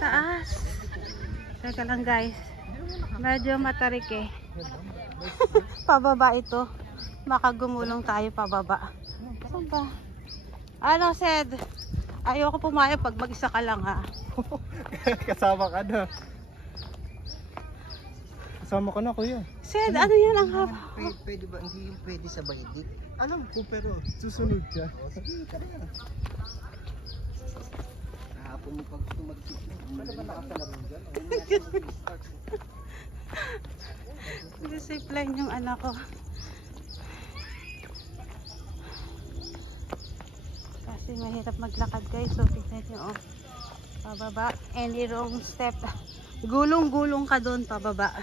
taas. Teka lang guys. Medyo matarik eh. Pababa ito. Makagumulong tayo pababa. Saan ba? Ano, Sed? Ayoko pumayag pag mag-isa ka lang ha. Kasama ka na. Kasama ka na, kuya. Sed, ano yan ang haba? Pwede ba? Hindi yung pwede sa bahigit. Alam ko, pero susunod ka. Sige, tara na. Kahapon mo pag gusto mag-tip. Ano ba nakasalamin dyan? Discipline yung anak ko. Kasi mahirap maglakad guys. So, tignan nyo oh. Pababa. Any wrong step. Gulong-gulong ka doon pababa.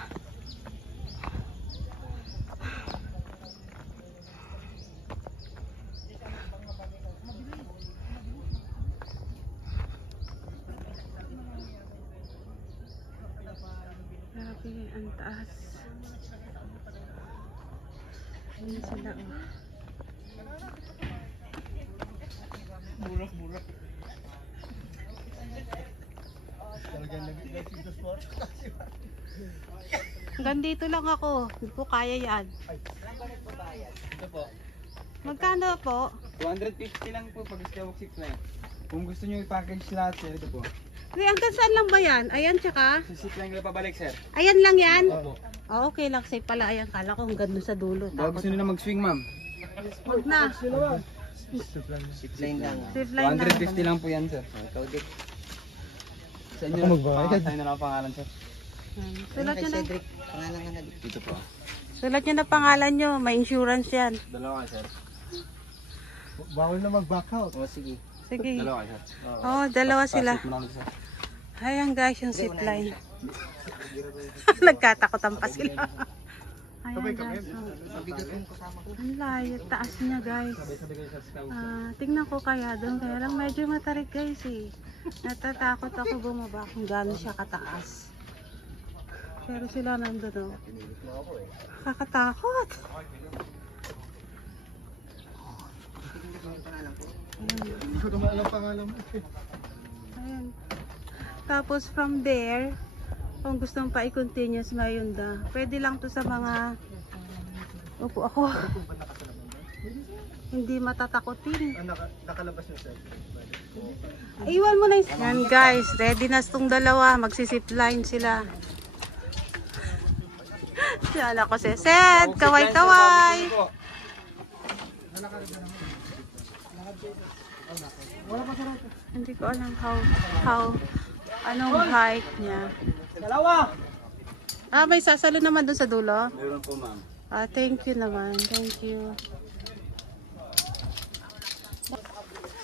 Grabe, ang taas. Ayan sila oh. Burak-burak. Talagang nag-igas sa sport. Hanggang dito lang ako. Hindi ko kaya yan. Ito po. Magkano po? 250 lang po pag Skywalk 6 line. Kung gusto nyo i-package lahat, sir, ito po. Hanggang saan lang ba yan? Ayan tsaka? Sa 6 line na pabalik, sir. Ayan lang yan? Opo. Oh, okay lang. Safe pala. Ayan. Kala ko hanggang doon sa dulo. Baka gusto nyo na mag-swing, ma'am. Huwag na. Zipline lang. Safe line na. 250 lang po yan, sir. Ikaw dik. Sa inyo na magbayad. Sa inyo na ang pangalan, sir. Sulat Kay nyo na. Cedric. Pangalan nga na dik. Dito po. Sulat nyo na pangalan nyo. May insurance yan. Dalawa ka, sir. Bawal na mag-back out. O sige. Sige. Dalawa ka, sir. Oo, dalawa sila. Pasit mo lang, sir. Ayan guys, yung zip line. Nagkatakutan pa sila. Ayan guys. Mabigat yung kasama ko. Ang layo. Taas niya guys. Sabay-sabay kayo sa Skywalk. Tingnan ko kaya doon. Kaya lang medyo matarik guys eh. Natatakot ako bumaba kung gaano siya kataas. Pero sila nandun oh. Kakatakot. Hindi ko naman alam pangalan mo. Ayan. Tapos from there, kung gusto mong pa-continuous Mayunda, pwede lang to sa mga upo ako. Hindi matatakotin. Nakalabas na, sir. Iwan mo na yung... Yan guys, ready na itong dalawa. Magsisipline sila. Siyala ko si Seth. Kaway-kaway. Hindi ko alam how anong height niya. Dalawa! May sasalo naman doon sa dulo. Meron po, ma'am. Thank you naman. Thank you.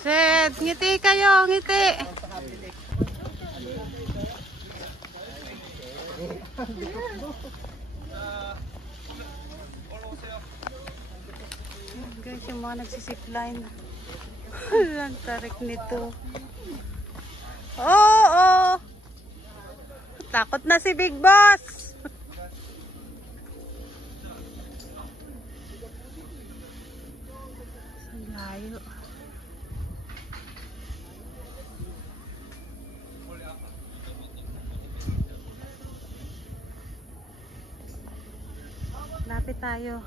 Seth, ngiti kayo, ngiti. Guys, yung mga nagsisipline. Ang tarik nito. Oo! Takot na si Big Boss! Ang layo. Lapit tayo.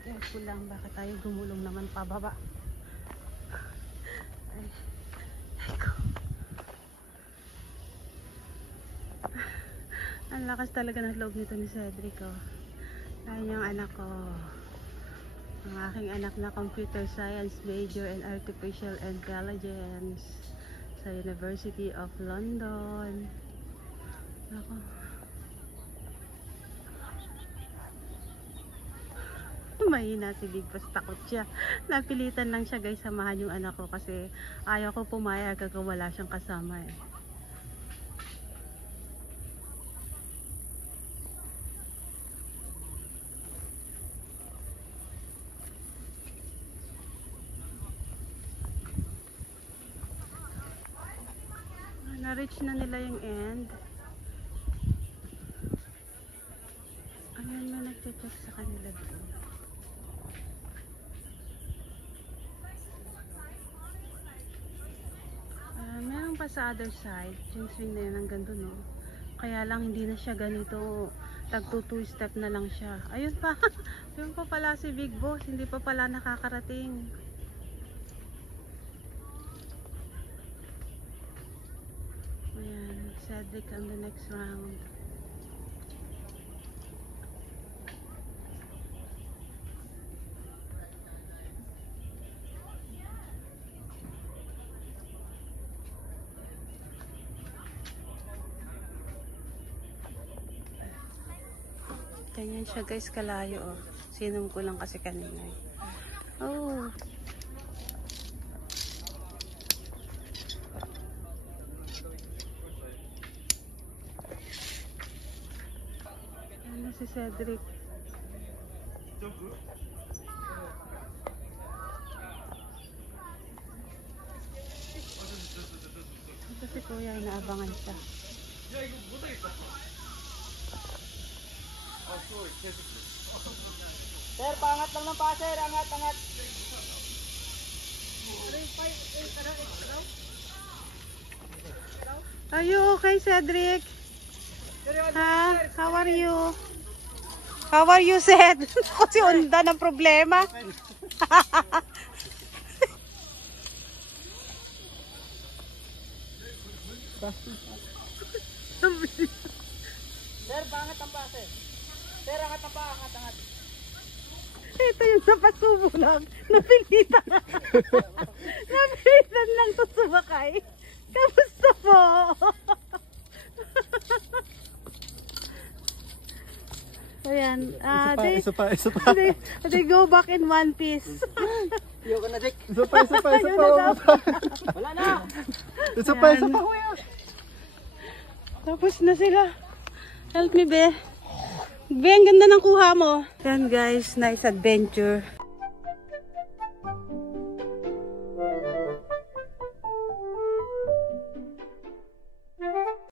Careful lang, baka tayo gumulong naman pababa. Ay, ko. Ang lakas talaga ng loob nito ni Cedric oh. Ayan yung anak ko. Ang aking anak na computer science major and artificial intelligence sa University of London. Ako. Mahina si Big Boss, takot siya. Napilitan lang siya guys, samahan yung anak ko kasi ayaw ko pumayag kapag wala siyang kasama eh. Na-reach na nila yung end. Ayan na, nagche-check sa kanila doon. ka sa other side, yung swing na yun hanggang dun, no? Kaya lang hindi na siya ganito, tagto 2 step na lang siya. Ayun pa, ayun pa pala si Big Boss, hindi pa pala nakakarating. Ayan, Cedric on the next round. Ganyan siya guys, kalayo oh. Sinom ko lang kasi kanina. Oh. Ano si Cedric? Ito si Kuya, inaabangan siya. Sir, pangat lang ng pa, sir. Angat, angat. Are you okay, Cedric? Ha? How are you? How are you, Ced? Kasi unda ng problema. Sir, pangat ang pa, sir. Sir, angat ang pa, angat, angat. Ito yung napasubo lang. Napilitan. Napilitan lang to sumakay. Kamusta po? Ayan. Isa pa. They go back in one piece. Iyo ka na, Dick. Isa pa. Wala na. Isa pa, kuya. Tapos na sila. Help me, be. Be, ang ganda ng kuha mo. Yan guys, nice adventure.